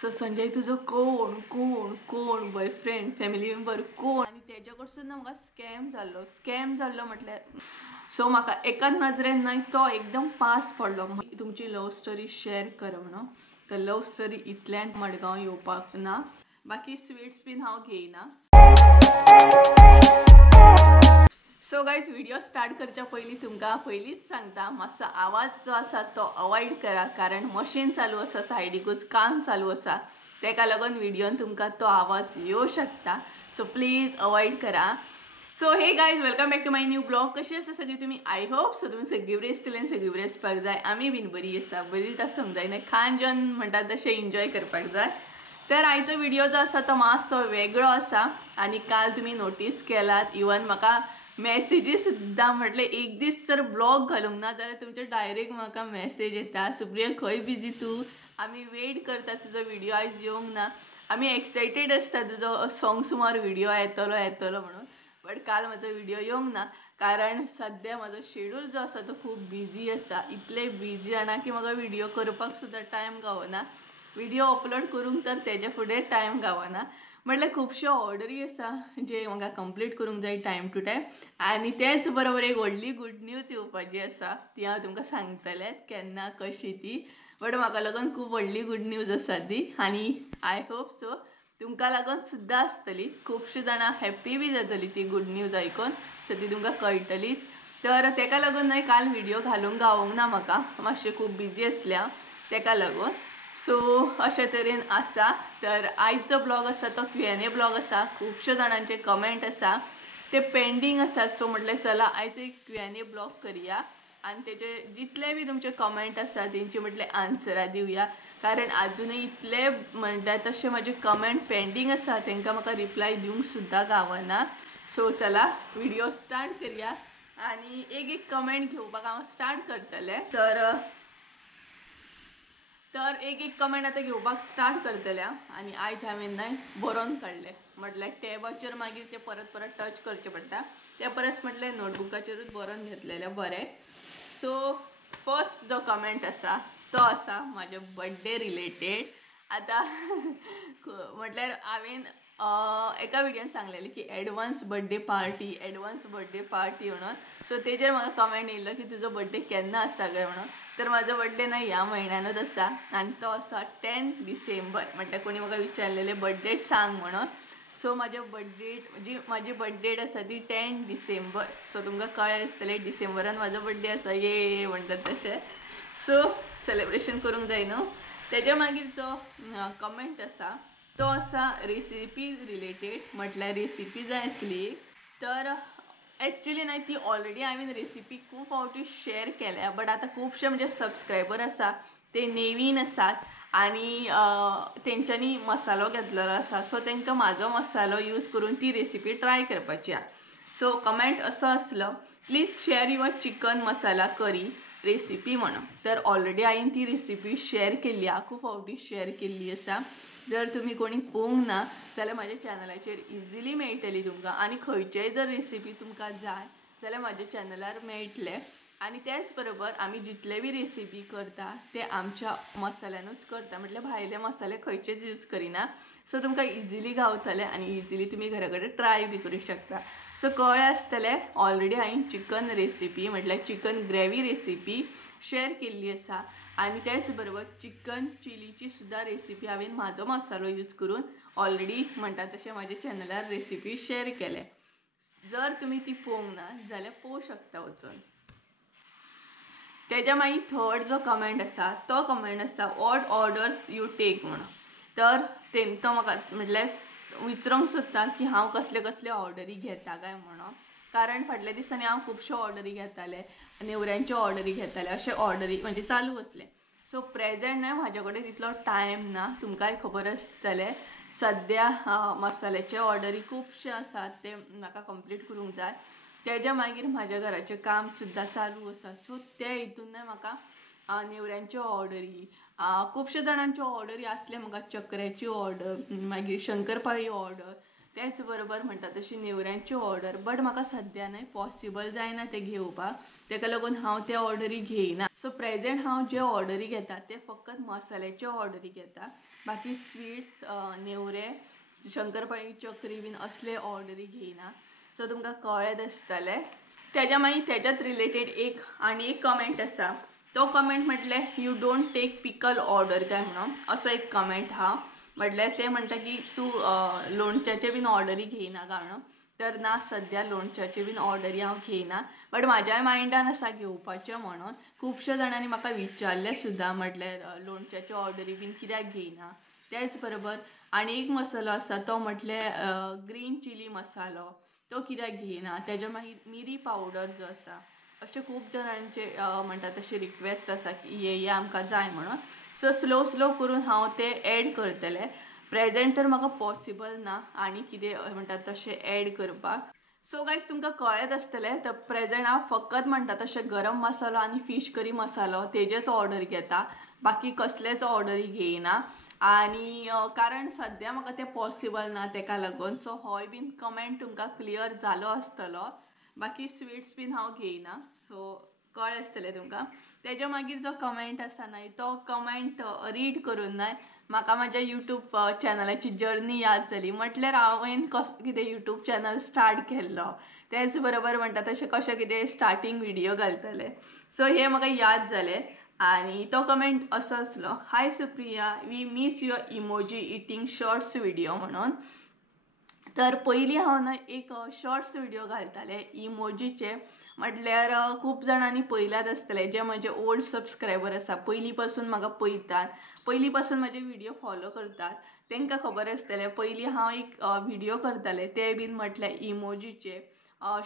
So Sanjay तुझो कोण कोण कोण बॉयफ्रेंड फॅमिली मेंबर कोण आणि त्याच्याकडसून ना म्हाका स्कॅम जाल्लो म्हटल्यार सो म्हाका एकाच नजरेन न्हय तो एकदम पास पडलो तुमची लव स्टोरी शेअर कर म्हणून तर लव स्टोरी इतल्यान मडगांव येवपाक ना बाकी स्वीट्स बीन हांव घेयना। सो गाइज व्हिडिओ स्टार्ट करच्या पयलीं तुमकां पयलींच सांगता मातसो आवाज जो आसा तो अवॉइड करा कारण मशीन चालू आसा सायडीकूच काम चालू आसा तेका लागून व्हिडिओन तुमकां तो आवाज येवं शकता सो प्लीज अवॉइड करा। So hey guys welcome back to my new blog. कशी आसा सगळी तुमी आय होप सो तुमी सगळी बरी आसतली आनी सगळी बरी आसपाक जाय आमी बीन बरी आसा बरीच आसूंक जाय न्हय खान जेवन म्हणटात तशें एन्जॉय करपाक जाय। तर आयचो व्हिडिओ जो आसा तो मातसो वेगळो आसा आनी काल तुमी नोटीस केलात इवन म्हाका मेसेजीस सुद्दां म्हटले एक दीस जर ब्लॉग घालूंक ना जाल्यार तुमचे डायरेक्ट म्हाका मेसेज येता सुप्रिया खंय बिजी तूं आमी वेट करता तुजो व्हिडिओ आयज येवंक ना आमी एक्सायटेड आसता तुजो सॉंग सुमार व्हिडिओ येतलो म्हणून बट काल म्हजो व्हिडिओ येवंक ना कारण सद्या म्हजो शेड्यूल जो आसा तो खूब बिजी आसा इतले बिजी आना की म्हाका व्हिडिओ करपाक सुद्दां टायम गावना व्हिडिओ अपलोड करूंक तर तेजे फुडें टायम गावना म्हटल्यार खुबश्यो ऑर्डरी आसा जे म्हाका कंप्लीट करूंक जाय टायम टू टायम आनी तेच बरोबर एक व्हडली गूड न्यूज येवपाची आसा ती हांव तुमकां सांगतलें केन्ना कशी ती बट म्हाका लागून खूब व्हडली गूड न्यूज आसा ती आनी आय होप सो तुमकां लागून सुद्दां आसतली खुबशीं जाणां हॅप्पी बी जातली ती गूड न्यूज आयकून सो ती तुमकां कळटलीच तर तेका लागून न्हय काल व्हिडिओ घालूंक गावोंक ना म्हाका मातशें खूब बिजी आसलें हांव तेका लागून सो अशे तरेन आसा। तर आयचो ब्लॉग आसा तो Q&A ब्लॉग आसा खुबश्या जाणांचे कमेंट आसा ते पेंडींग आसात सो म्हटलें चला आयज एक Q&A ब्लॉग करुया आनी तेजे जितले बी तुमचे कमेंट आसा तेंची म्हटलें आन्सरां दिवया कारण आजुनूय इतले म्हणटा तशें म्हाजे कमेंट पेंडींग आसा तांकां म्हाका रिप्लाय दिवंक सुद्दां गावना सो चला व्हिडिओ स्टार्ट करुया आनी एक कमेंट घेवपाक हांव स्टार्ट करतलें तर एक कमेंट आतां घेवपाक स्टार्ट करतले आनी आयज हांवें न्हय बरोवन काडले म्हटल्यार टॅबाचेर मागीर ते परत टच करचें पडटा ते परस म्हटल्यार नोटबुकाचेरूच बरोवन घेतलेलें बरें। सो फर्स्ट जो कमेंट आसा तो आसा म्हाजे बर्थडे रिलेटेड आतां म्हटल्यार हांवें एका व्हिडिओन सांगलेलें की एडवान्स बर्थडे पार्टी म्हणून सो तेजेर म्हाका कमेंट येयल्लो की तुजो बर्थडे केन्ना आसा काय म्हणून तर म्हाजो बर्थडे न्हय ह्या म्हयन्यानूच आसा आनी तो आसा 10 डिसेंबर म्हटल्यार कोणी म्हाका विचारलेलें बर्थडे सांग म्हणून सो म्हाजी बर्थडे आसा ती 10 डिसेंबर सो तुमकां कळ्ळें आसतलें डिसेंबरान म्हाजो बर्थडे आसा ये म्हणटात तशें सो सेलेब्रेशन करूंक जाय न्हू। तेज्या मागीर जो कमेंट आसा तो आसा रेसिपी रिलेटेड म्हटल्यार रेसिपी जाय आसली तर एक्चुअली न्हय ती ऑलरेडी हांवें रेसिपी खूब फावटी शेअर केल्या बट आतां खुबशे म्हणजे सबस्क्रायबर आसा ते नेवीन आसात आनी तेंच्यांनी मसालो घेतलेलो आसा सो तांकां म्हाजो मसालो यूज करून ती रेसिपी ट्राय करपाची आसा सो कमेंट असो आसलो please share your chicken masala curry recipe म्हणून तर ऑलरेडी हांवें ती रेसिपी शेअर केल्ली खूब फावटी शेअर केल्ली आसा जर तुम्ही कोणी पळोवंक ना जाल्यार म्हाज्या चॅनलाचेर इजिली मेळटली तुमकां आनी खंयचेय जर रेसिपी तुमकां जाय जाल्यार म्हाज्या चॅनलार मेळटले आनी त्याच बरोबर आमी जितले बी रेसिपी करता ते आमच्या मसाल्यानूच करता म्हटल्यार भायले मसाले खंयचेच यूज करिना सो तुमकां इजिली गावतले आनी इजिली तुमी घरा कडेन ट्राय बी करूं शकता। सो कळ्ळें आसतलें ऑलरेडी हांवें चिकन रेसिपी म्हटल्यार चिकन ग्रेवी रेसिपी शेअर केल्ली आसा आनी त्याच बरोबर चिकन चिलीची सुद्दां रेसिपी हांवें म्हाजो मसालो यूज करून ऑलरेडी म्हणटा तशें म्हाज्या चॅनलार रेसिपी शेअर केले जर तुमी ती पळोवंक ना जाल्यार पळोवंक शकता वचून। तेज्या मागीर थर्ड जो कमेंट आसा तो कमेंट आसा वॉट ऑर्डर्स यू टेक म्हणून तर तो म्हाका म्हटल्यार विचारूंक सोदता की हांव कसले कसले ऑर्डरी घेता काय म्हणून कारण फाटल्या दिसांनी हांव खुबश्यो ऑर्डरी घेतालें नेवऱ्यांच्यो ऑर्डरी घेतालें अशे ऑर्डरी म्हणजे चालू आसलें सो प्रेजेंट न्हय म्हाजे कडेन तितलो टायम ना तुमकांय खबर आसतलें सद्या मसाल्याचे ऑर्डरी खुबशे आसात ते म्हाका कंप्लीट करूंक जाय तेज्या मागीर म्हाज्या घराचें काम सुद्दां चालू आसा सो ते हितून न्हय म्हाका नेवऱ्यांच्यो ऑर्डरी खुबश्या जाणांच्यो ऑर्डरी आसल्या म्हाका चकऱ्याची ऑर्डर मागीर शंकरपाळी ऑर्डर तेच बरोबर म्हणटा तशी नेवऱ्यांची ऑर्डर बट म्हाका सद्या न्हय पॉसिबल जायना ते घेवपाक तेका लागून हांव ते ऑर्डरी घेयना सो प्रेजेंट हांव जे ऑर्डरी घेता ते फकत मसाल्याचे ऑर्डरी घेता बाकी स्वीट्स नेवरे शंकरपाळी चकरी बीन असले ऑर्डरी घेयना. सो तुमकां कळत आसतलें. त्याच्या मागीर त्याच्यात रिलेटेड एक कमेंट आसा. तो कमेंट म्हटल्यार you don't take pickle order काय म्हणून असो एक कमेंट हा. म्हटल्यार ते म्हणटा की तू लोणच्याचे बीन ऑर्डरी घेयना काय म्हणून. तर ना सध्या लोणच्याचे बीन ऑर्डरी हांव घेयना. बट म्हाज्या मायंडान आसा घेवपाचें म्हणून. खुबश्या जाणांनी म्हाका विचारलें सुद्दां म्हटल्यार लोणच्याचे ऑर्डरी बीन कित्याक घेयना. त्याच बरोबर आनी एक मसालो आसा तो म्हटल्यार ग्रीन चिली मसालो तो कित्याक घेयना. तेज्या मागीर मिरी पावडर जो आसा अशें खूब जाणांचे म्हणटा तशी रिक्वेस्ट आसा की हे आमकां जाय म्हणून. सो स्लो करून हांव ते एड करतलें. प्रेजेंट तर म्हाका पॉसिबल ना आनी कितें म्हणटा तशें एड करपाक. सो गायज तुमकां कळत आसतलें तर प्रेजेंट हांव फकत म्हणटा तशें गरम मसालो आनी फीश करी मसालो तेजेच ऑर्डर घेता. बाकी कसलेच ऑर्डरी घेयना. आनी कारण सद्या म्हाका तें पॉसिबल ना तेका लागून. सो होय बीन कमेंट तुमकां क्लियर जालो आसतलो. बाकी स्वीट्स बीन हांव घेयना. सो कळ्ळें आसतलें तुमकां. तेज्या मागीर जो कमेंट आसा न्हय तो कमेंट रीड करून न्हय म्हाका म्हाज्या यूट्यूब चॅनलाची जर्नी याद जाली. म्हटल्यार हांवें कसो कितें यूट्यूब चॅनल स्टार्ट केल्लो. तेच बरोबर म्हणटा तशें कशें कितें स्टार्टींग व्हिडियो घालतलें. सो हें म्हाका याद जालें. आनी तो कमेंट असो आसलो, hi Supriya we miss your emoji eating shorts video म्हणून. तर पयलीं हांव न्हय एक शॉर्ट्स व्हिडिओ घालतालें इमोजीचे. म्हटल्यार खूब जाणांनी पळयल्यात आसतलें जे म्हजे ओल्ड सबस्क्रायबर आसा पयलीं पासून म्हाका पळयतात पयलीं पासून म्हजे व्हिडिओ फॉलो करतात तांकां खबर आसतलें. पयलीं हांव एक व्हिडिओ करतालें ते बीन म्हटल्यार इमोजीचे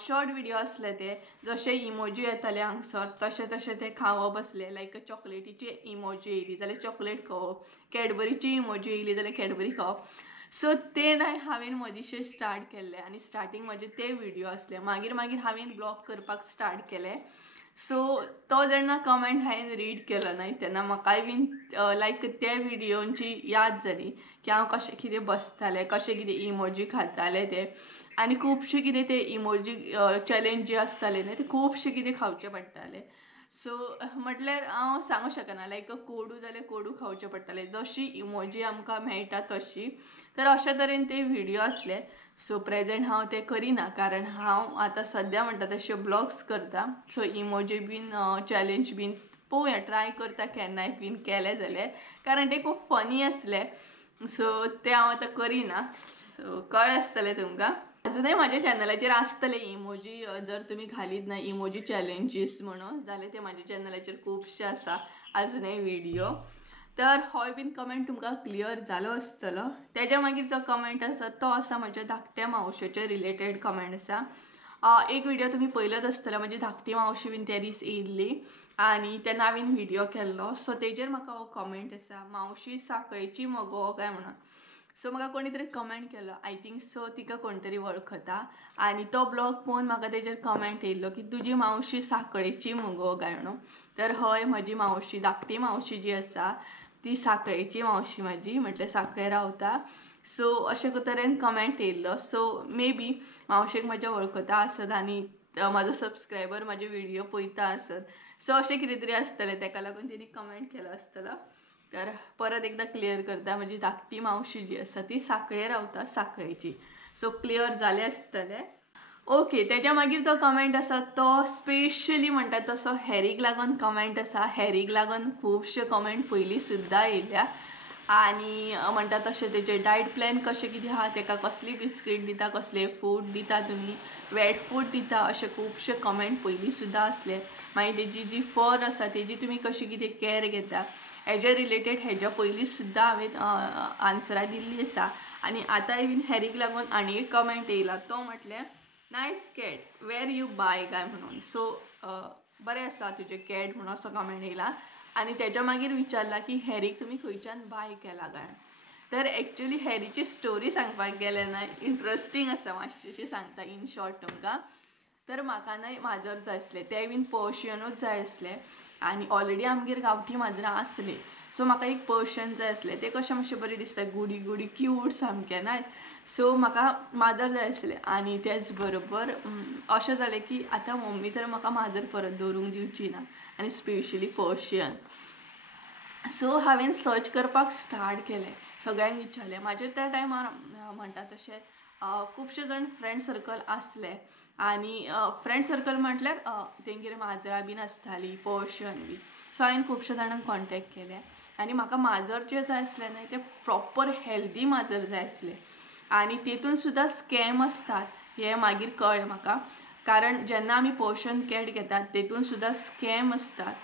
शॉर्ट व्हिडिओ आसले ते. जशे इमोजी येताले हांगसर तशें तशें ते खावप आसलें. लायक चॉकलेटीची इमोजी येयली जाल्यार चॉकलेट खावप. कॅडबरीची इमोजी येयली जाल्यार कॅडबरी खावप. सो ते न्हय हांवें मदींशें स्टार्ट केल्लें आनी स्टार्टींग म्हजे ते व्हिडिओ आसले. मागीर हांवें ब्लॉग करपाक स्टार्ट केलें. सो तो जेन्ना कमेंट हांवें रीड केलो न्हय तेन्ना म्हाकाय बीन लायक त्या व्हिडिओंची याद जाली की हांव कशें कितें बसतालें कशें कितें इमोजी खातालें ते. आनी खुबशे कितें ते इमोजी चॅलेंज जे आसताले न्हय ते खुबशे कितें खावचें पडटालें. सो म्हटल्यार हांव सांगूं शकना लायक कोडू जाल्यार कोडू खावचें पडटालें जशी इमोजी आमकां मेळटा तशी. तर अशा तरेन ते व्हिडिओ आसले. सो प्रेजेंट हांव ते करिना कारण हांव आतां सद्या म्हणटा तशें ब्लॉग्स करता. सो इमोजी बीन चॅलेंज बीन पळोवया ट्राय करता केन्नाय बीन केलें जाल्यार कारण ते खूब फनी आसले. सो ते हांव आतां करिना. सो कळ्ळें आसतलें तुमकां. अजूनय म्हाज्या चॅनलाचेर आसतले इमोजी जर तुमी घालीत ना इमोजी चॅलेंजीस म्हणून जाल्यार ते म्हाज्या चॅनलाचेर खुबशे आसा अजूनय व्हिडिओ. तर होय बीन कमेंट तुमकां क्लियर जालो आसतलो. तेज्या मागीर जो कमेंट आसा तो आसा म्हज्या धाकट्या मावशेचे रिलेटेड कमेंट आसा. एक व्हिडिओ तुमी पळयलोच आसतलो म्हजी धाकटी मावशी बीन त्या दीस येयल्ली आनी तेन्ना हांवें व्हिडिओ केल्लो. सो तेजेर म्हाका हो कमेंट आसा मावशी साखळेची मगो काय म्हणून. सो म्हाका कोणी तरी कमेंट केलो आय थिंक सो तिका कोण तरी वळखता आनी तो ब्लॉग पळोवन म्हाका तेजेर कमेंट येयल्लो की तुजी मावशी साखळेची मगो काय म्हणून. तर हय म्हजी मावशी धाकटी मावशी जी आसा ती साखळेची मावशी म्हाजी म्हटल्यार साखळे रावता. सो अशे तरेन कमेंट येयल्लो. सो मे बी मावशेक म्हाज्या वळखता आसत आनी म्हाजो सबस्क्रायबर म्हाजे व्हिडिओ पळयता आसत. सो अशें कितें तरी आसतलें तेका लागून तिणी कमेंट केलो आसतलो. तर परत एकदा क्लियर करता म्हजी धाकटी मावशी जी आसा ती साखळे रावता साखळेची. सो क्लियर जालें आसतलें. ओके तेज्या मागीर जो कमेंट आसा तो स्पेशली म्हणटा तसो हॅरीक लागून कमेंट आसा. हॅरीक लागून खुबशे कमेंट पयलीं सुद्दां येयल्या आनी म्हणटा तशें तेजें डायट प्लॅन कशें कितें आहा तेका कसली बिस्कीट दिता कसलें फूड दिता तुमी वेट फूड दिता अशें खुबशे कमेंट पयलीं सुद्दां आसले. मागीर तेजी जी फर आसा तेजी तुमी कशी कितें कॅर घेता हेजे रिलेटेड हेज्या पयलीं सुद्दां हांवें आन्सरां दिल्लीं आसा. आनी आतांय बीन हॅरीक लागून आनी एक कमेंट येयला तो म्हटल्यार nice cat where you buy काय म्हणून. सो बरें आसा तुजें कॅट म्हणून असो कमेंट येयला. आनी तेज्या मागीर विचारला की हॅरीक तुमी खंयच्यान बाय केला काय. तर एक्चुअली हॅरीची स्टोरी सांगपाक गेलें ना इंट्रस्टींग आसा मातशीशी सांगता इन शॉर्ट तुमकां. तर म्हाका न्हय माजर जाय आसलें तें बीन पर्शियनूच जाय आसलें आनी ऑलरेडी आमगेर गांवठी माजरां आसलीं. सो म्हाका एक पर्शियन जाय आसलें तें कशें मातशें बरें दिसता गुडी गुडी क्यूट सामकें ना. सो म्हाका माजर जाय आसलें आनी तेच बरोबर अशें जालें की आतां मम्मी तर म्हाका माजर परत दवरूंक दिवची ना आनी स्पेशली पर्शियन. सो हांवें सर्च करपाक स्टार्ट केलें सगळ्यांक विचारलें. म्हाजे त्या टायमार म्हणटा तशें खुबशे जाण फ्रेंड सर्कल आसले आनी फ्रेंड सर्कल म्हटल्यार तेंगेर माजरां बीन आसतालीं, पोर्शन बी. सो हांवें खुबशे जाणांक कॉन्टेक्ट केले आनी म्हाका माजर जे जाय आसले न्हय ते प्रॉपर हेल्दी माजर जाय आसले आनी तेतून सुद्दां स्कॅम आसतात हे मागीर कळ्ळें म्हाका. कारण जेन्ना आमी पोर्शन कॅट घेतात तेतून सुद्दां स्कॅम आसतात.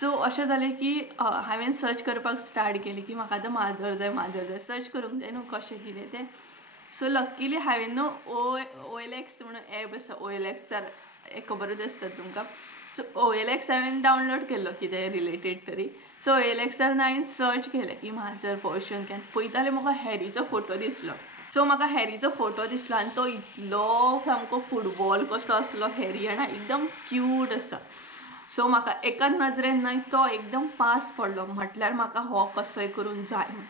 सो अशें जालें की हांवें सर्च करपाक स्टार्ट केली की म्हाका आतां माजर जाय सर्च करूंक जाय न्हू कशें कितें तें. सो लक्कीली हांवें न्हू OLX म्हणून एप आसा, OLXार खबरूच आसता तुमकां. सो OLX हांवें डावनलोड केल्लो कितें रिलेटेड तरी. सो OLXार हांवें सर्च केलें की माजर पोर्शन कॅट. पळयतालें म्हाका हॅरीचो फोटो दिसलो. सो म्हाका हॅरीचो फोटो दिसलो आनी तो इतलो सामको फुटबॉल कसो आसलो हॅरी जाणा, एकदम क्यूट आसा. सो म्हाका एका नजरेन न्हय तो एकदम पास पडलो, म्हटल्यार म्हाका हो कसोय करून जाय म्हणून.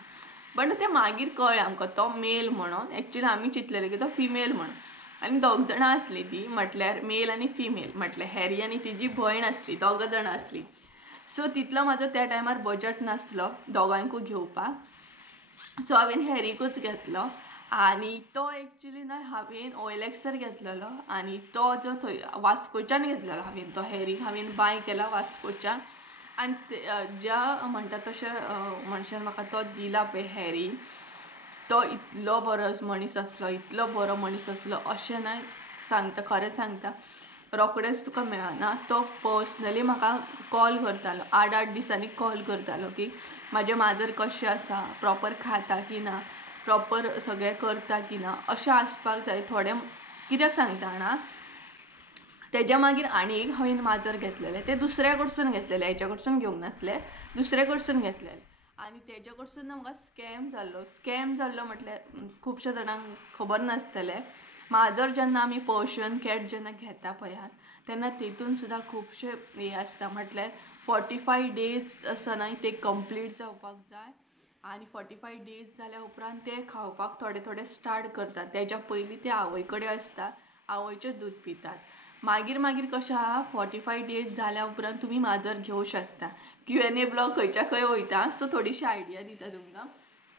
बट तें मागीर कळ्ळें आमकां तो मेल म्हणून. एक्चुली आमी चिंतलेलें की तो फिमेल म्हणून. आनी दोग जाणां आसलीं तीं, म्हटल्यार मेल आनी फिमेल, म्हटल्यार हॅरी आनी तिजी भयण आसली, दोग जाणां आसलीं. सो तितलो म्हाजो त्या टायमार बजट नासलो दोगांकूय घेवपाक. सो हांवें हॅरीकूच घेतलो आनी तो एक्चुली न्हय हांवें OLXार घेतलेलो आनी तो जो थंय वास्कोच्यान घेतलेलो हांवें तो हॅरी हांवें बाय केला वास्कोच्यान. आनी ज्या म्हणटा तशें मनशान म्हाका तो दिला पळय हॅरी, तो इतलो बरो मनीस आसलो, इतलो बरो मनीस आसलो अशें न्हय सांगता, खरें सांगता रोखडेंच तुका मेळना. तो पर्सनली म्हाका कॉल करतालो, 8-8 दिसांनी कॉल करतालो की म्हाजें माजर कशें आसा, प्रॉपर खाता की ना, प्रॉपर सगळें करता की ना, अशें आसपाक जाय. थोडें कित्याक सांगता जाणा, तेज्या मागीर आनी एक हांवें माजर घेतलेलें, तें दुसऱ्या कडसून घेतलेलें, हेच्या कडसून घेवंक नासलें, दुसरे कडसून घेतलेलें. आनी तेज्या कडसून म्हाका स्कॅम जाल्लो म्हटल्यार खुबशे जाणांक खबर नासतलें. माजर जेन्ना आमी पर्शियन कॅट जेन्ना घेता पळयात तेन्ना तेतून सुद्दां खुबशे हे आसता, म्हटल्यार 45 days आसा न्हय ते कंप्लीट जावपाक जाय. आनी 45 days जाल्या उपरांत ते खावपाक थोडे थोडे स्टार्ट करतात. तेज्या पयलीं ते आवय कडेन आसता, आवयचें दूद पितात. मागीर कशें आहा, 45 days जाल्या उपरांत तुमी माजर घेवं शकता. Q&A ब्लॉग खंयच्या खंय वयता, सो थोडीशी आयडिया दिता तुमकां.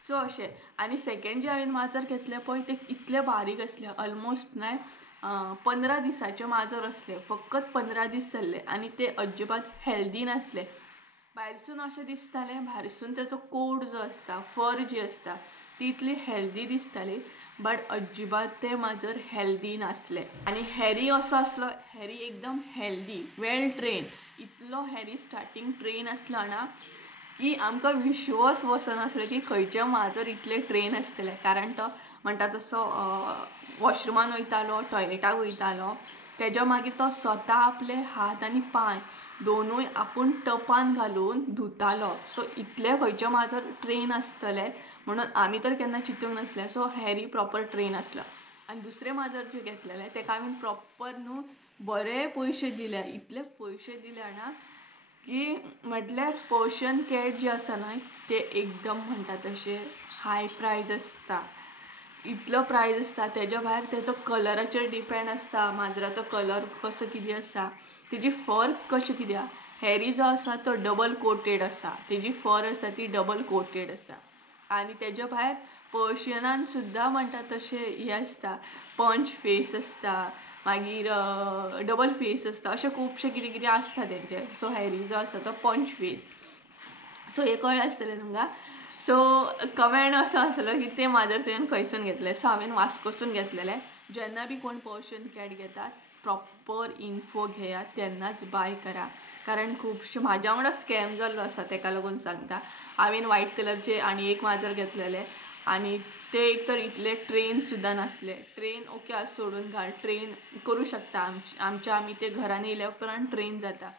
सो अशें. आनी सेकेंड जे हांवें माजर घेतले पळय ते इतले बारीक आसले, ऑलमोस्ट न्हय 15 दिसाचे माजर आसले, फकत 15 दीस जाल्ले आनी ते अजिबात हेल्दी नासले. भायरसून अशें दिसतालें, भायरसून तेचो कोट जो आसता, फर जी आसता ती इतली हेल्दी दिसताली, बट अजिबात ते माजर हेल्दी नासले. आनी हॅरी असो आसलो, हॅरी एकदम हेल्दी, वेल ट्रेन. इतलो हॅरी स्टार्टींग ट्रेन आसलो ना की आमकां विश्वास बसनासलो की खंयचें माजर इतलें ट्रेन आसतलें. कारण तो म्हणटा तसो वॉशरुमान वयतालो, टॉयलेटाक वयतालो, तेज्या मागीर तो स्वता आपले हात आनी पांय दोनूय आपूण टपान घालून धुतालो. सो इतलें खंयचें माजर ट्रेन आसतलें म्हणून आमी तर केन्ना चिंतूंक नासलें. सो हॅरी प्रॉपर ट्रेन आसलो. आनी दुसरें माजर जें घेतलेलें तेका हांवें प्रॉपर न्हू बरे पयशे दिले, इतले पयशे दिले जाणा की म्हटल्यार पर्शियन कॅट जी आसा न्हय ते एकदम म्हणटा तशें हाय प्रायज आसता, इतलो प्रायज आसता. तेज्या भायर तेजो कलराचेर डिपेंड आसता, माजराचो कलर कसो कितें आसा, तेजी फर कशें कितें आसा. हॅरी जो आसा तो डबल कोटेड आसा, तेजी फर आसा ती डबल कोटेड आसा. आनी तेज्या भायर पर्शियनान सुद्दां म्हणटा तशें हें आसता, पंच फेस आसता, मागीर डबल फेस आसता, अशें खुबशें कितें कितें आसता तेंचें. सो हॅरी जो आसा तो पंच फेस. सो हें कळ्ळें आसतलें तुमकां. सो कमेंट असो आसलो की तें माजर तुवें खंयसून घेतलें. सो हांवें वास्कोसून घेतलेलें. जेन्ना बी कोण पर्शियन कॅट घेतात प्रॉपर इन्फो घेयात, तेन्नाच बाय करा. कारण खुबशे म्हाज्या वांगडा स्कॅम जाल्लो आसा, तेका लागून सांगता. हांवें व्हायट कलरचे आनी एक माजर घेतलेलें आनी ते एक तर इतले ट्रेन सुद्दां नासले. ट्रेन ओके आज सोडून घाल, ट्रेन करूं शकता आमच्या आमी ते घरान येयल्या उपरांत ट्रेन जाता,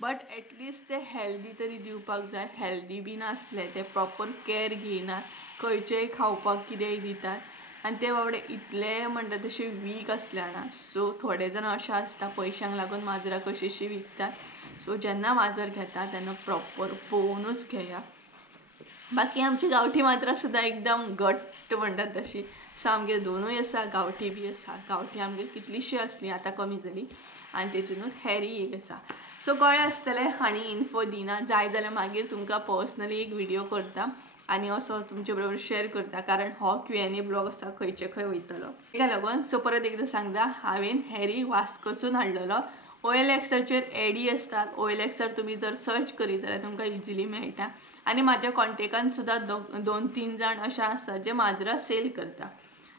बट एटलिस्ट ते हेल्दी तरी दिवपाक जाय. हेल्दी बी नासले, ते प्रॉपर कॅर घेयनात, खंयचेंय खावपाक कितेंय दितात आनी ते बाबडे इतले म्हणटा तशे वीक आसले जाणा. सो थोडे जाण अशें आसता पयशांक लागून माजरां कशीशी विकतात. सो जेन्ना माजर घेता तेन्ना प्रॉपर पळोवनूच घेया. बाकी आमची गांवठी माजरां सुद्दां एकदम घट्ट म्हणटात तशी. सो आमगेर दोनूय आसा, गांवठी बी आसा. गांवठी आमगेर कितलीशीं आसलीं, आतां कमी जालीं आनी तेतूनच हॅरी एक आसा. सो कळ्ळें आसतलें आनी इन्फो दिना. जाय जाल्यार मागीर तुमकां पर्सनली एक व्हिडियो करता आनी असो तुमचे बरोबर शेअर करता, कारण हो Q&A ब्लॉग आसा खंयचे खंय वयतलो ताका लागून. सो परत एकदा सांगता, हांवें हेरी वास्कोसून हाडलेलो. OLXचेर एडी असतात. OLXर तुम्ही जर सर्च करीत जाल्यार तुमकां इजिली मेळटा. आनी म्हाज्या कॉन्टेक्टान सुद्दां 2-3 जाण अशे आसात जे माजरां सेल करता.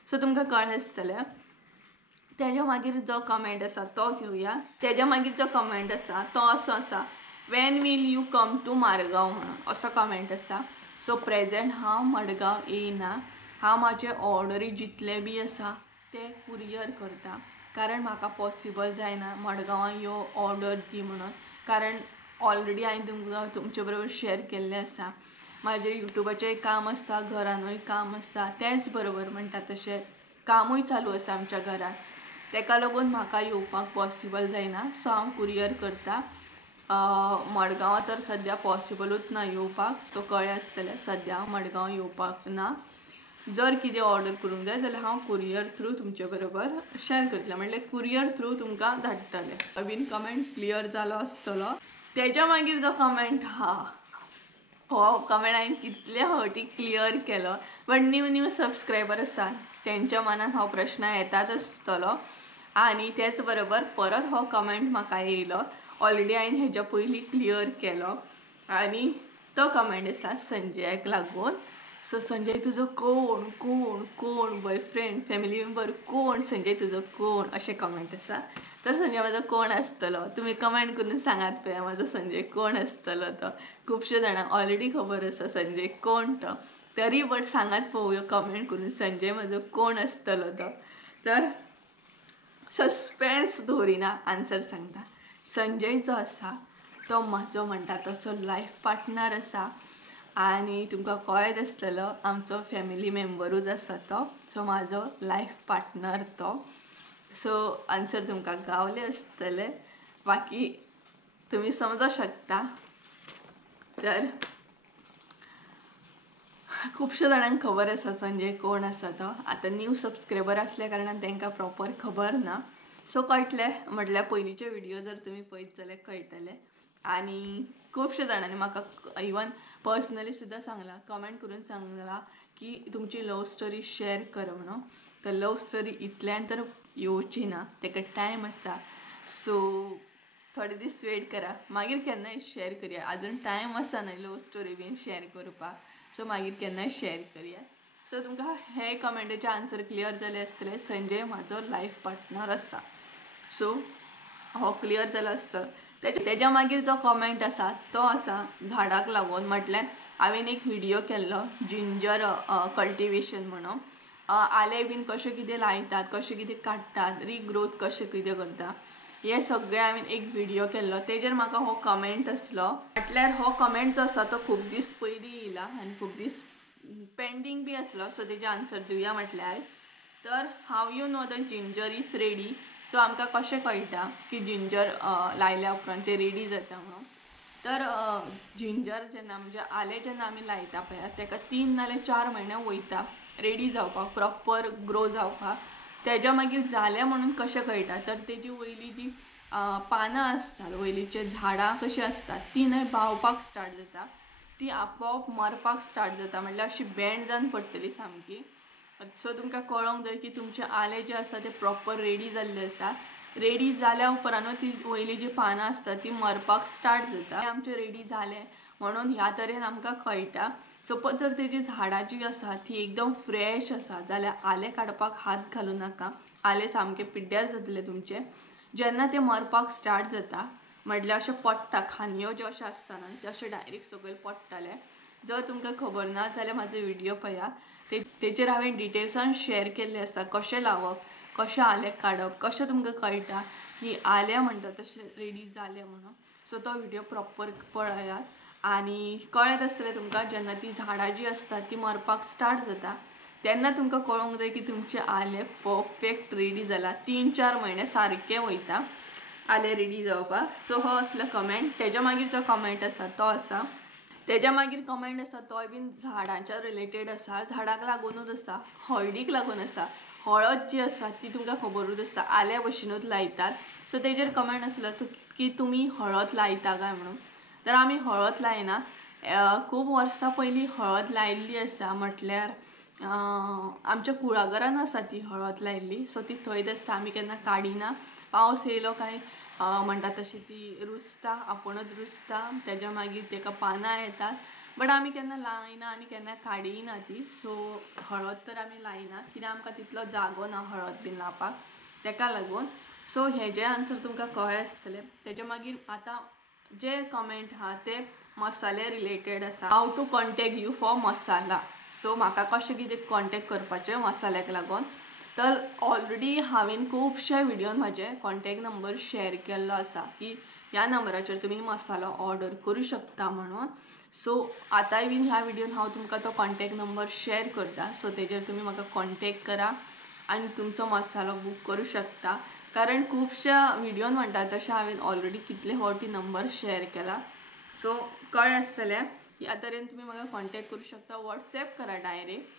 सो तुमकां कळ्ळें आसतलें. तेज्या मागीर जो कमेंट आसा तो घेवया. तेज्या मागीर जो कमेंट आसा तो असो आसा, when will you come to Margao म्हणून असो कमेंट आसा. सो प्रेझेंट हांव मडगांव येयना. हांव म्हाजे ऑर्डरी जितले बी आसा ते कुरियर करता, कारण म्हाका पॉसिबल जायना मडगांवां यो ऑर्डर दी म्हणून. कारण ऑलरेडी हांवें तुमकां तुमचे बरोबर शेअर केल्लें आसा. म्हाजें युट्यूबाचेंय काम आसता, घरानूय काम आसता, तेच बरोबर म्हणटा तशें कामूय चालू आसा आमच्या घरान. तेका लागून म्हाका येवपाक पॉसिबल जायना. सो हांव कुरियर करता. मडगांवां तर सद्या पॉसिबलूच ना येवपाक. सो कळ्ळें आसतलें सद्या हांव मडगांव येवपाक ना. जर कितें ऑर्डर करूंक जाय जाल्यार हांव कुरियर थ्रू तुमचे बरोबर शेअर करतलें, म्हणल्यार कुरियर थ्रू तुमकां धाडटलें. बीन कमेंट क्लियर जालो आसतलो. तेज्या मागीर जो कमेंट हा हो कमेंट हांवें कितले फावटी क्लियर केलो, बट न्यू सबस्क्रायबर आसा तेंच्या मनान हो प्रश्न येताच आसतलो. आनी तेच बरोबर परत हो कमेंट म्हाका येयलो. ऑलरेडी हांवें हेज्या पयलीं क्लियर केलो. आनी तो कमेंट आसा संजयाक लागून. सो संजय तुजो कोण कोण कोण बॉयफ्रेंड, फॅमिली मेंबर कोण, संजय तुजो कोण, अशें कमेंट आसा. तर संजय म्हाजो कोण आसतलो तुमी कमेंट करून सांगात पळया, म्हाजो संजय कोण आसतलो तो. खुबशे जाणांक ऑलरेडी खबर आसा संजय कोण तो, तरी बट सांगात पळोवया कमेंट करून संजय म्हाजो कोण आसतलो तो. तर सस्पेन्स दवरिना, आन्सर सांगता. संजय जो आसा तो म्हाजो म्हणटा तसो लायफ पार्टनर आसा. आनी तुमकां कळत आसतलो आमचो फॅमिली मेंबरूच आसा तो. सो म्हाजो लायफ पार्टनर तो. सो आन्सर तुमकां गावलें आसतलें. बाकी तुमी समजो शकता. तर खुबशे जाणांक खबर आसा संजय कोण आसा तो. आतां न्यू सबस्क्रायबर आसल्या कारणान तांकां प्रॉपर खबर ना. सो कळटलें म्हटल्यार पयलींचे व्हिडिओ जर तुमी पळयत जाल्यार कळटलें. आनी खुबशे जाणांनी म्हाका इवन पर्सनली सुद्दां सांगलां, कमेंट करून सांगलां की तुमची लव स्टोरी शेअर कर म्हणून. तर लव स्टोरी इतल्यान तर येवची ना, ताका टायम आसा. सो थोडे दीस वेट करा, मागीर केन्नाय शेअर करया. आजून टायम आसा न्हय लव स्टोरी बीन शेअर करपाक. सो मागीर केन्नाय शेअर करया. सो तुमकां हे कमेंटाचे आन्सर क्लियर जाले आसतले. संजय म्हाजो लायफ पार्टनर आसा. सो हो क्लियर जालो आसतलो. तेज्या मागीर जो कमेंट आसा तो आसा झाडाक लागून. म्हटल्यार हांवें एक व्हिडिओ केल्लो जिंजर कल्टिवेशन म्हणून. आले बीन कशें कितें लायतात, कशें कितें काडटात, रिग्रोथ कशें कितें करता, हे सगळें हांवें एक व्हिडिओ केल्लो. तेजेर म्हाका हो कमेंट आसलो. म्हटल्यार हो कमेंट जो आसा तो खूब दीस पयलीं येयला आनी खूब दीस पेंडींग बी आसलो. सो तेजे आन्सर दिवया. म्हटल्यार तर how you know the ginger is ready. So आमकां कशें कळटा की जिंजर लायल्या उपरांत ते रेडी जाता म्हणून. तर जिंजर जेन्ना म्हणजे आलें जेन्ना आमी लायता पळय ताका 3 नाल्यार 4 म्हयने वयता रेडी जावपाक, प्रॉपर ग्रो जावपाक. तेज्या मागीर जालें म्हणून कशें कळटा, तर तेजी वयली जी पानां आसतात, वयलीचे झाडां कशीं आसतात ती न्हय भावपाक स्टार्ट जाता. ती आपोआप मरपाक स्टार्ट जाता, म्हणल्यार अशी बँड जावन पडटली सामकी. सो तुमकां कळोंक जाय की तुमचे आले जे आसा ते प्रॉपर रेडी जाल्ले आसा. रेडी जाल्या उपरांतूच ती वयली जी पानां आसतात ती मरपाक स्टार्ट जाता. आमचें रेडी जालें म्हणून ह्या तरेन आमकां कळटा. सपोज जर तेजी झाडां जी आसा ती एकदम फ्रेश आसा जाल्यार आले काडपाक हात घालूं नाका. आले सामके पिड्ड्यार जातले तुमचे. जेन्ना ते मरपाक स्टार्ट जाता म्हटल्यार अशें पडटा, खांदयो ज्यो अशें आसता न्हय ते अशें डायरेक्ट सकयल पडटले. जर तुमकां खबर ना जाल्यार म्हाजो व्हिडिओ पळया, तेचेर हांवें डिटेल्सान शेअर केल्ले आसा कशें लावप, कशें आले काडप, कशें तुमकां कळटा की आले म्हणटा तशें रेडी जाले म्हणून. सो तो व्हिडिओ प्रॉपर पळयात. आनी कळत आसतलें तुमकां जेन्ना ती झाडां जी आसता ती मरपाक स्टार्ट जाता तेन्ना तुमकां कळोंक जाय की तुमचे आले परफेक्ट रेडी जाला. 3-4 म्हयने सारके वयता आले रेडी जावपाक. सो हो असलो कमेंट. तेज्या मागीर जो कमेंट आसा तो आसा, तेज्या मागीर कमेंट आसा तोय बीन झाडांच्या रिलेटेड आसा, झाडाक लागूनच आसा, हळदीक लागून आसा. हळद जी आसा ती तुमकां खबरूच आसता आल्या भशेनूच लायतात. सो तेजेर कमेंट आसलो की तुमी हळद लायता काय म्हणून. तर आमी हळद लायना. खूब वर्सां पयलीं हळद लायिल्ली आसा. म्हटल्यार आमच्या कुळागरान आसा ती हळद लायिल्ली. सो ती थंयच आसता, आमी केन्ना काडिना. पावस येयलो काय म्हणटा तशी ती रुजता, आपुणूच रुजता. तेज्या मागीर ताका पानां येतात. बट आमी केन्ना लायना आनी केन्ना काडीय ना ती. सो हळद तर आमी लायना, कित्याक आमकां तितलो जागो ना हळद बीन लावपाक, ताका लागून. सो हेजे आन्सर तुमकां कळ्ळें आसतलें. तेज्या मागीर आतां जे कमेंट आहा ते मसाले रिलेटेड आसा. How to contact you for masala. So म्हाका कशें कितें कॉन्टेक्ट करपाचें मसाल्याक लागून, तर ऑलरेडी हांवें खुबशे व्हिडियोन म्हाजे कॉन्टेक्ट नंबर शेअर केल्लो आसा की ह्या नंबराचेर तुमी मसालो ऑर्डर करूं शकता म्हणून. सो आतांय बीन ह्या व्हिडियोन हांव तुमकां तो कॉन्टेक्ट नंबर शेअर करता. सो तेजेर तुमी म्हाका कॉन्टेक्ट करा आनी तुमचो मसालो बूक करूं शकता. कारण खुबशा व्हिडियोन म्हणटा तशें हांवें ऑलरेडी कितले फावटी नंबर शेअर केला. सो कळ्ळें आसतलें. ह्या तरेन तुमी म्हाका कॉन्टेक्ट करूं शकता. वॉट्सॅप करा डायरेक्ट.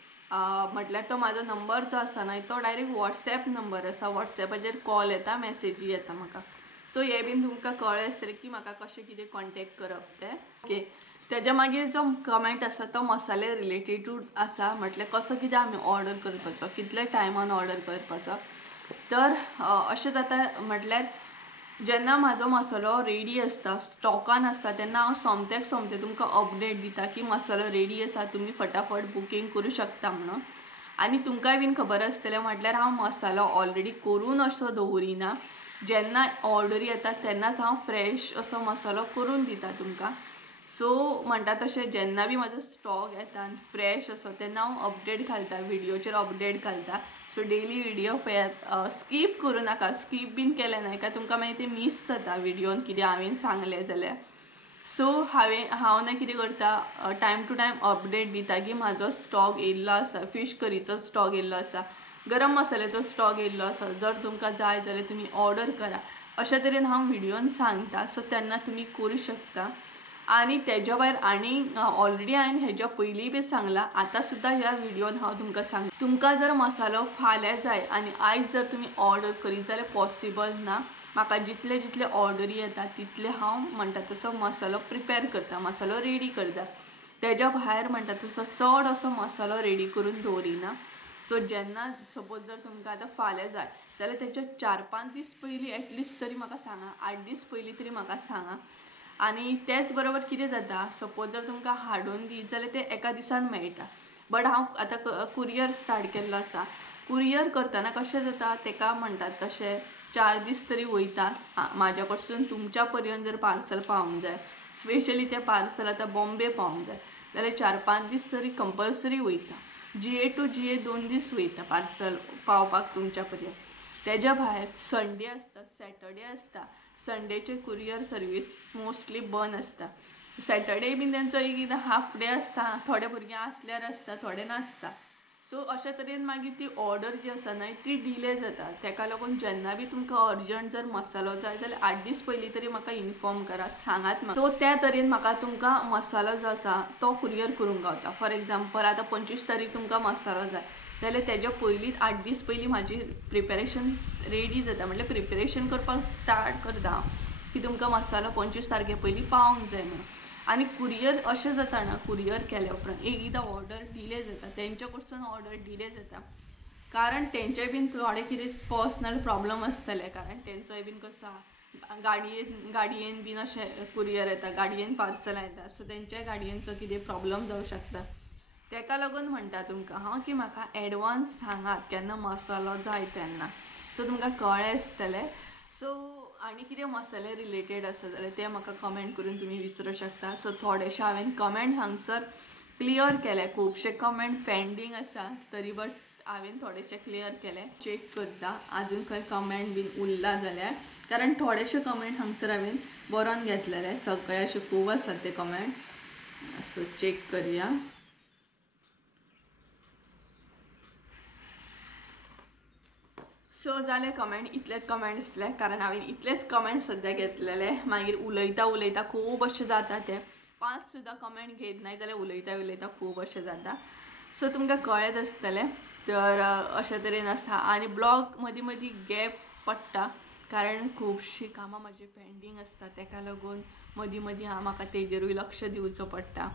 म्हटल्यार तो म्हाजो नंबर जो आसा न्हय तो डायरेक्ट वॉट्सॅप नंबर आसा. वॉट्सॅपाचेर कॉल येता, मॅसेजी येता म्हाका. सो हे बीन तुमकां कळ्ळें आसतलें की म्हाका कशें कितें कॉन्टेक्ट करप तें. ओके. तेज्या मागीर जो कमेंट आसा तो मसाले रिलेटेडूच आसा. म्हटल्यार कसो कितें आमी ऑर्डर करपाचो, कितले टायमान ऑर्डर करपाचो. तर अशें जाता म्हटल्यार जेन्ना म्हाजो मसालो रेडी आसता, स्टॉकान आसता, तेन्ना हांव सोमतें तुमकां अपडेट दिता की मसालो रेडी आसा, तुमी फटाफट बुकींग करूं शकता म्हणून. आनी तुमकांय बीन खबर आसतलें, म्हटल्यार हांव मसालो ऑलरेडी करून असो दवरिना. जेन्ना ऑर्डरी येता तेन्नाच हांव फ्रेश असो मसालो करून दिता तुमकां. सो म्हणटा तशें जेन्ना बी म्हाजो स्टॉक येता आनी फ्रेश असो तेन्ना हांव अपडेट घालता, व्हिडियोचेर अपडेट घालता. सो डेली व्हिडियो पळयात, स्कीप करूं नाका. स्कीप बीन केलें न्हय काय तुमकां मागीर तें मिस जाता व्हिडियोन कितें हांवें सांगलें जाल्यार. सो हांव ना कितें करता, टायम टू टायम अपडेट दिता की म्हाजो स्टॉक येयल्लो आसा, फीश करीचो स्टॉक येयल्लो आसा, गरम मसाल्याचो स्टॉक येयल्लो आसा. जर तुमकां जाय जाल्यार तुमी ऑर्डर करा. अशा तरेन हांव व्हिडियोन सांगता. सो तेन्ना तुमी करूं शकता. आनी तेज्या भायर आनी ऑलरेडी हांवें हेज्या पयलीं बी सांगलां, आतां सुद्दां ह्या व्हिडियोन हांव तुमकां सांगता. तुमकां जर मसालो फाल्यां जाय आनी आयज जर तुमी ऑर्डर करीत जाल्यार पॉसिबल ना. म्हाका जितले जितले ऑर्डरी येता तितले हांव म्हणटा तसो मसालो प्रिपेर करता, मसालो रेडी करता. तेज्या भायर म्हणटा तसो चड असो मसालो रेडी करून दवरिना. सो जेन्ना सपोज जर तुमकां आतां फाल्यां जाय जाल्यार तेच्या 4-5 दीस पयलीं एटलिस्ट तरी म्हाका सांगा, 8 दीस पयलीं तरी म्हाका सांगा. आनी तेच बरोबर कितें जाता, सपोज जर तुमकां हाडून दीत जाल्यार ते एका दिसान मेळटा. बट हांव आतां कुरियर स्टार्ट केल्लो आसा. कुरियर करतना कशें जाता, ताका म्हणटात तशें 4 दीस तरी वयता. म्हाज्या कडसून तुमच्या पर्यंत जर पार्सल पावूंक जाय, स्पेशली तें पार्सल आतां बॉम्बे पावूंक जाय जाल्यार 4-5 दीस तरी कंपल्सरी वयता. GA टू GA 2 दीस वयता पार्सल पावपाक तुमच्या पर्यंत. तेज्या भायर संडे आसता, सॅटर्डे आसता. संडेचे कुरियर सर्वीस मोस्टली बंद आसता. सॅटर्डे बीन तेंचो एकदां हाफ डे आसता. थोडे भुरगे आसल्यार आसता, थोडे नासता. सो अशा तरेन मागीर ती ऑर्डर जी आसा न्हय ती डिले जाता. ताका लागून जेन्ना बी तुमकां अर्जंट जर मसालो जाय जाल्यार 8 दीस पयलीं तरी म्हाका इन्फॉर्म करा, सांगात म्हाका. सो त्या तरेन म्हाका तुमकां मसालो जो आसा तो कुरियर करूंक गावता. फॉर एग्जांपल आतां 25 तारीख तुमकां मसालो जाय जाल्यार तेज्या पयलींच 8 दीस पयलीं म्हाजी प्रिपेरेशन रेडी जाता. म्हटल्यार प्रिपेरेशन करपाक स्टार्ट करता हांव की तुमकां मसालो 25 तारखे पयलीं पावूंक जाय म्हणून. आनी कुरियर अशें जाता ना, कुरियर केल्या उपरांत एकदां ऑर्डर डिले जाता, तेंच्या कडसून ऑर्डर डिले जाता. कारण तेंचेय बीन थोडे कितें पर्सनल प्रॉब्लम आसतले. कारण तेंचोय बीन कसो आसा, गाडयेन बीन अशें कुरियर येता, गाडयेन पार्सल येता. सो तेंच्या गाडयेंचो कितें प्रॉब्लम जावं शकता. ताका लागून म्हणटा तुमकां हांव की म्हाका एडवान्स सांगात केन्ना मसालो जाय तेन्ना. सो तुमकां कळ्ळें आसतलें. सो आनी कितें मसाले रिलेटेड आसा जाल्यार ते म्हाका कमेंट करून तुमी विचारूं शकता. सो थोडेशे हांवें कमेंट हांगसर क्लियर केले. खुबशे कमेंट पेंडींग आसा तरी बट हांवें थोडेशे क्लियर केले. चेक करता आजून खंय कमेंट बीन उरला जाल्यार, कारण थोडेशे कमेंट हांगसर हांवें बरोवन घेतलेले. सगळे अशे खूब आसात ते कमेंट. सो चेक करुया. सो जालें कमेंट, इतलेच कमेंट आसले. कारण हांवें इतलेच कमेंट सद्या घेतलेले. मागीर उलयता खूब अशें जाता तें 5 सुद्दां कमेंट घेत नाय जाल्यार उलयता खूब अशें जाता. सो तुमकां कळत आसतलें. तर अशे तरेन आसा. आनी ब्लॉग मदीं मदीं गॅप पडटा कारण खुबशीं कामां म्हजी पेंडींग आसता ताका लागून मदीं मदीं म्हाका तेजेरूय लक्ष दिवचो पडटा.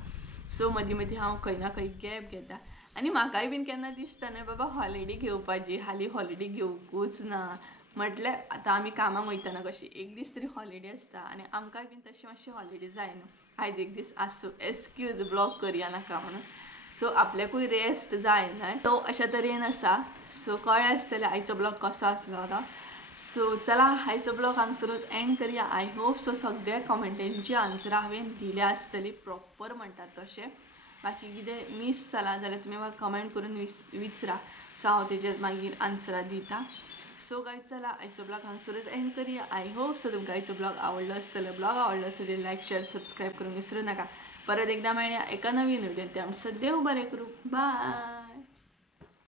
सो मदीं मदीं हांव खंय ना खंय गॅप घेता आनी म्हाकाय बीन केन्ना दिसता न्हय बाबा हॉलिडे घेवपाची, हालीं हॉलिडे घेवंकूच ना. म्हटल्यार आतां आमी कामाक वयतना कशी एक दीस तरी हॉलिडे आसता आनी आमकांय बीन तशी मातशी हॉलिडे जाय न्हू. आयज एक दीस आसूं एक्सक्यूज ब्लॉग करया नाका म्हणून. सो आपल्याकूय रेस्ट जाय न्हय, तो अशा तरेन आसा. सो कळ्ळें आसतलें आयचो ब्लॉग कसो आसलो तो. सो चला आयचो ब्लॉग हांगसरूच एंड करया. आय होप सो सगळ्या कमेंटांची आन्सरां हांवें दिल्या आसतलीं प्रॉपर म्हणटात तशें. बाकी कितें मिस जालां जाल्यार तुमी म्हाका कमेंट करून विचरा. सो हांव तेजेर मागीर आन्सरां दिता. सो गायज चला आयचो ब्लॉग हांगसरूच एंड करया. आय होप सो तुमकां आयचो ब्लॉग आवडलो आसतलो. ब्लॉग आवडलो आसतलें लायक शेअर सबस्क्राईब करूंक विसरूं नाका. परत एकदा मेळया एका नवीन व्हिडिओन. ते आमचं देव बरें करूं. बाय.